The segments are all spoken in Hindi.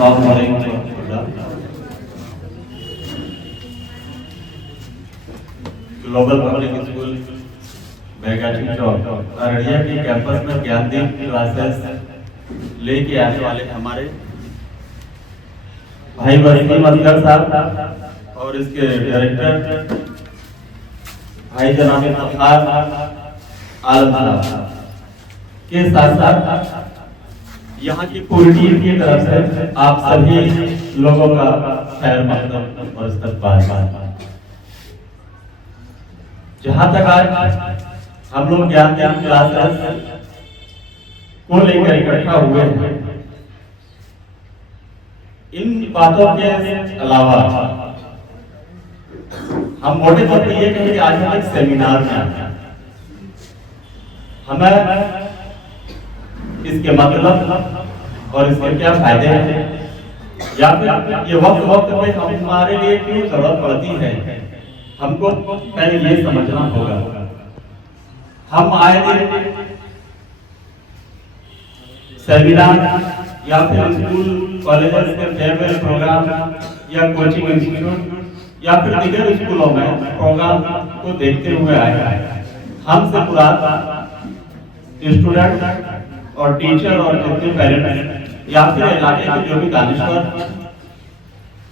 ग्लोबल पब्लिक स्कूल बैगाची चौक अररिया के कैंपस में ज्ञानदीप क्लासेस लेके आने वाले हमारे भाई वसीम असगर साहब और इसके डायरेक्टर भाई जनाब इफ्तिखार आलम साहब के साथ साथ यहाँ की पूरी टीम की तरफ से आप सभी लोगों का खैर मकदम और इस्तकबाल। जहाँ तक आज हम लोग ज्ञानदीप क्लासेस को लेकर इकट्ठा हुए हैं, इन बातों के अलावा हम मोटे तौर पर ये कहें कि आज हम एक सेमिनार में आए हैं। हमें इसके मतलब और इसके क्या फायदे हैं, या फिर ये वक्त वक्त पे हमारे लिए क्यों जरूरत पड़ती है, हमको पहले ये समझना होगा। हम आए दिन सेमिनार या फिर स्कूल कॉलेज के फेयरवेल प्रोग्राम या कोचिंग इंस्टीट्यूट या फिर दीगर स्कूलों में प्रोग्राम को देखते हुए आए हैं। हमसे पुराना स्टूडेंट और टीचर और जितने पेरेंट्स या फिर इलाके के जो भी दानिश्वर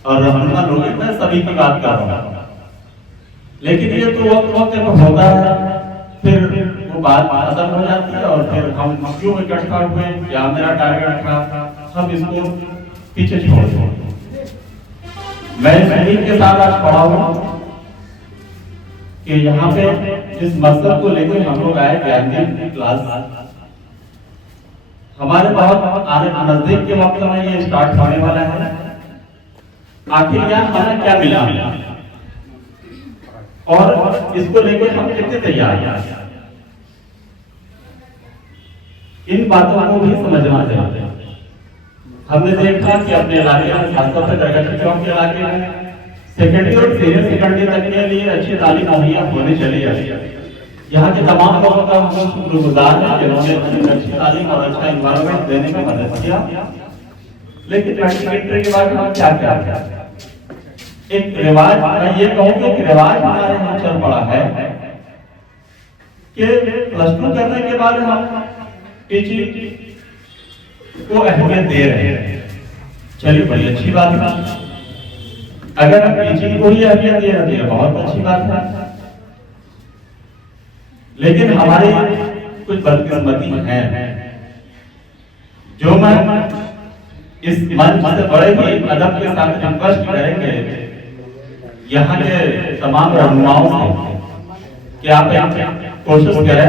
और रहनुमा लोग हैं, मैं सभी की बात कर रहा हूँ। लेकिन ये तो वक्त वक्त पे होता है, फिर वो बात खत्म हो जाती है और फिर हम क्यों इकट्ठा हुए, क्या मेरा टारगेट था, हम इसको पीछे छोड़ दें। मैं इस के साथ आज पढ़ा हूँ कि यहाँ पे जिस मकसद को लेकर हम लोग आए ज्ञानदीप क्लास, हमारे बहुत आने नजदीक के वक्त में ये स्टार्ट होने वाला है। आखिर हमें क्या मिला और इसको लेकर हम कितने तैयार हैं, इन बातों को भी समझना चाहिए। हमने देखा कि अपने इलाके में खासतौर पर दरगाह चौक के इलाके में सेकेंडरी और सीनियर सेकेंडरी तक के लिए अच्छी तालीम मुहैया होने चली है। यहाँ के तमाम लोगों का हम शुक्रगुजार हैं जिन्होंने अच्छी तालीम और अच्छा एनवायरनमेंट देने में मदद किया। लेकिन एंट्री के बाद हम क्या क्या एक रिवाज, मैं ये कहूँगा कि रिवाज हमारे यहाँ चल पड़ा है कि +2 करने के बाद हम टीचिंग को अहमियत दे रहे हैं। चलिए बड़ी अच्छी बात है, अगर हम टीचिंग को ही अहमियत दे रहे हैं बहुत अच्छी बात है। लेकिन हमारी कुछ बदकिस्मती है जो मैं इस मंच से बड़े ही अदब के साथ रिक्वेस्ट करेंगे यहाँ के तमाम रहनुमाओं से कि आप कोशिश करें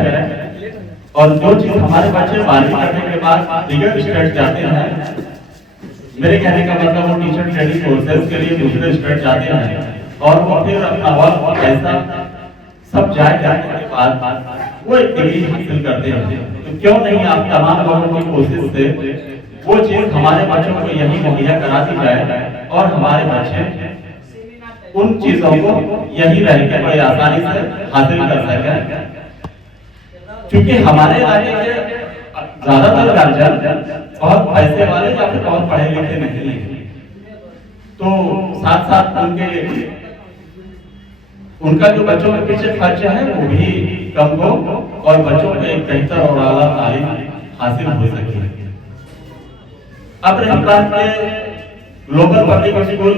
और जो चीज हमारे बच्चे 12वीं करने के बाद दीगर स्टेट जाते हैं, मेरे कहने का मतलब वो टीचर ट्रेनिंग कोर्सेज के लिए दूसरे स्टेट जाते हैं और वो फिर अपना वक्त ऐसा सब जाने के बाद वो एक डिग्री हासिल करते हैं। तो क्यों नहीं आप तमाम लोगों की कोशिश से वो चीज हमारे बच्चों को यही मुहैया करा दी जाए और हमारे बच्चे उन चीजों को यही रह के बड़ी आसानी से हासिल कर सकें। क्योंकि हमारे इलाके के ज्यादातर गार्जियन बहुत पैसे वाले या फिर बहुत पढ़े लिखे नहीं हैं, तो साथ साथ उनका जो बच्चों के पीछे खर्च है वो भी कम हो और बच्चों को एक बेहतर और आला तालीम हासिल हो सके। अब हिंदुस्तान के ग्लोबल पब्लिक स्कूल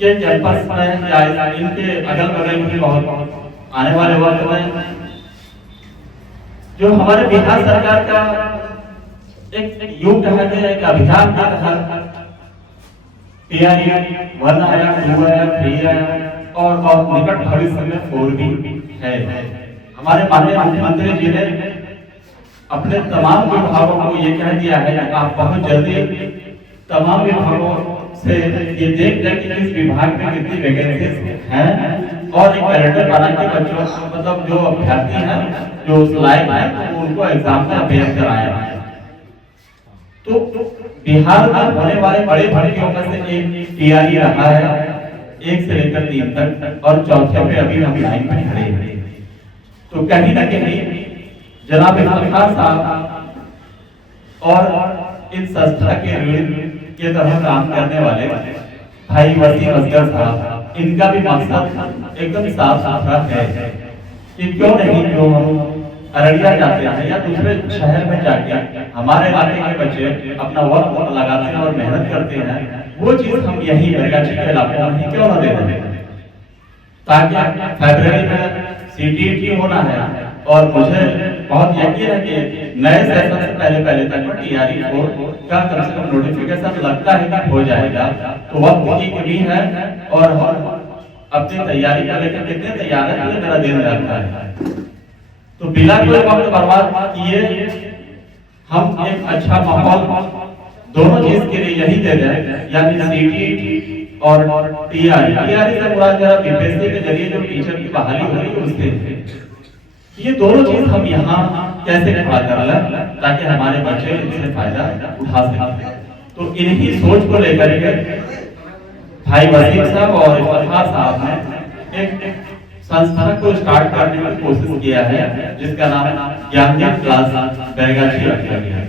के कैंपस में या इनके अगल बगल में बहुत आने वाले वक्त में जो हमारे बिहार सरकार का एक यूथ है, एक अभियान का वन आया, 2 आया, 3 आया और बहुत निकट भविष्य में 4 भी है। हमारे माननीय मुख्यमंत्री जी ने अपने तमाम विभागों को ये कह दिया है कि आप बहुत जल्दी तमाम विभागों से ये देख लें कि किस विभाग में कितनी वैकेंसीज हैं और एक कैलेंडर बना के बच्चों मतलब जो अभ्यर्थी हैं जो उस लायक हैं उनको एग्जाम में अपेयर कराया। तो बिहार में होने वाले बड़े भर्तियों में से एक टीआरई रहा है 1 से लेकर 3 तक और चौथे पे अभी हम लाइन में खड़े हैं। तो कहीं ना कहीं जनाब इफ्तिखार साहब और इस संस्था के के तरह काम करने वाले भाई वसीम असगर साहब, इनका भी मकसद एकदम साफ सुथरा है कि क्यों नहीं, जो हम अररिया जाते हैं या दूसरे शहर में जाके हमारे इलाके के बच्चे अपना वक्त लगाते हैं और मेहनत करते हैं, वो चीज हम यही बैगाची के इलाकों में क्यों ना दे दें, ताकि फरवरी में CTET होना है। और मुझे बहुत यकीन है कि नए सेशन से पहले तक TRE-4 का कम से कम नोटिफिकेशन लगता है कि हो जाएगा। तो वक्त की कमी है और हम अपनी तैयारी को लेकर कितने तैयार है, तो मेरा दिन रहता है। तो बिना कोई वक्त बर्बाद किए हम एक अच्छा माहौल दोनों चीज के लिए यही दे दें, यानी CTET और TRE से मुराद जरा BPSC के जरिए जो टीचर की बहाली हो रही है उससे, ये दोनों चीज हम यहाँ कैसे खड़ा कर लें ताकि हमारे बच्चे इससे फायदा उठा सकें। तो इन्हीं सोच को लेकर के भाई वसीम साहब और इफ्तिखार साहब ने एक संस्था को स्टार्ट करने की कोशिश किया है, जिसका नाम ज्ञानदीप क्लास बैगाची रखा गया है।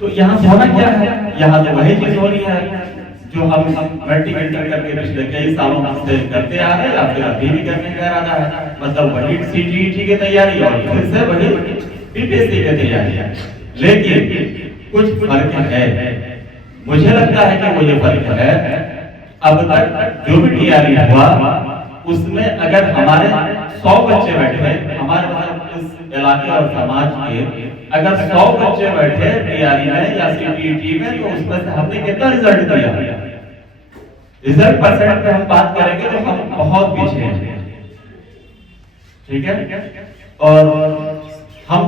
तो यहाँ होना क्या है, यहाँ तो वही चीज हो रही है जो हम मैट्रिक इंटर करके पिछले कई सालों से करते आ रहे हैं, या फिर अभी भी करने का इरादा है। मतलब वही CTET की तैयारी और फिर से वही BPSC की तैयारी, लेकिन कुछ फर्क है। मुझे लगता है कि वो ये फर्क है, अब तक जो भी TRE हुआ उसमें अगर हमारे 100 बच्चे बैठे, हमारे इस इलाके और समाज के अगर 100 बच्चे बैठे TRE में या CTET में, तो उसमें से हमने कितना रिजल्ट दिया? रिजल्ट परसेंट पे हम बात करेंगे तो हम बहुत पीछे हैं, ठीक है। और हम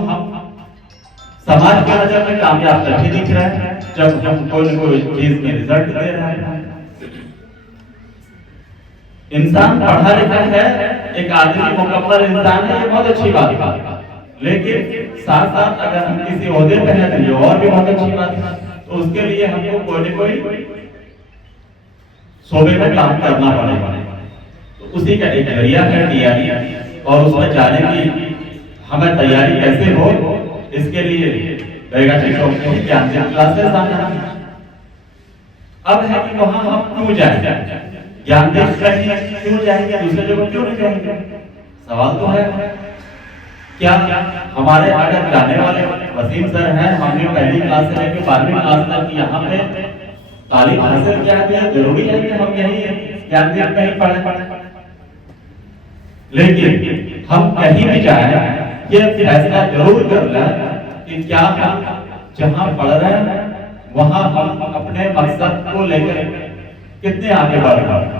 समाज की नजर में कामयाब तभी दिख रहे हैं जब हम कोई चीज में रिजल्ट दे रहे हैं। इंसान पढ़ा लिखा है, एक आदमी मुकम्मल इंसान है, ये बहुत अच्छी बात है, लेकिन साथ साथ अगर हम किसी ओहदे पे हैं तो ये और भी बहुत अच्छी बात है। तो उसके लिए हमको कोई न कोई शोबे में काम करना पड़ेगा। तो उसी का एक जरिया है TRE, और उसमें जाने की हमें तैयारी कैसे हो, इसके लिए बैगाची चौक में ज्ञानदीप क्लासेस आना है। अब है कि वहां हम क्यों जाएंगे, ज्ञानदीप क्यों जाएंगे, दूसरे जगह क्यों नहीं जाएंगे? सवाल तो है। क्या हमारे अगर जाने वाले वसीम सर हैं, हमने पहली क्लास से लेकर 12वीं क्लास तक यहाँ पे तालीम हासिल किया है, जरूरी है कि हम यही ज्ञानदीप में ही पढ़ें। लेकिन हम कहीं भी जाए ये फैसला जरूर कर लें कि क्या हम जहाँ पढ़ रहे हैं वहाँ हम अपने मकसद को लेकर कितने आगे बढ़ रहे हैं।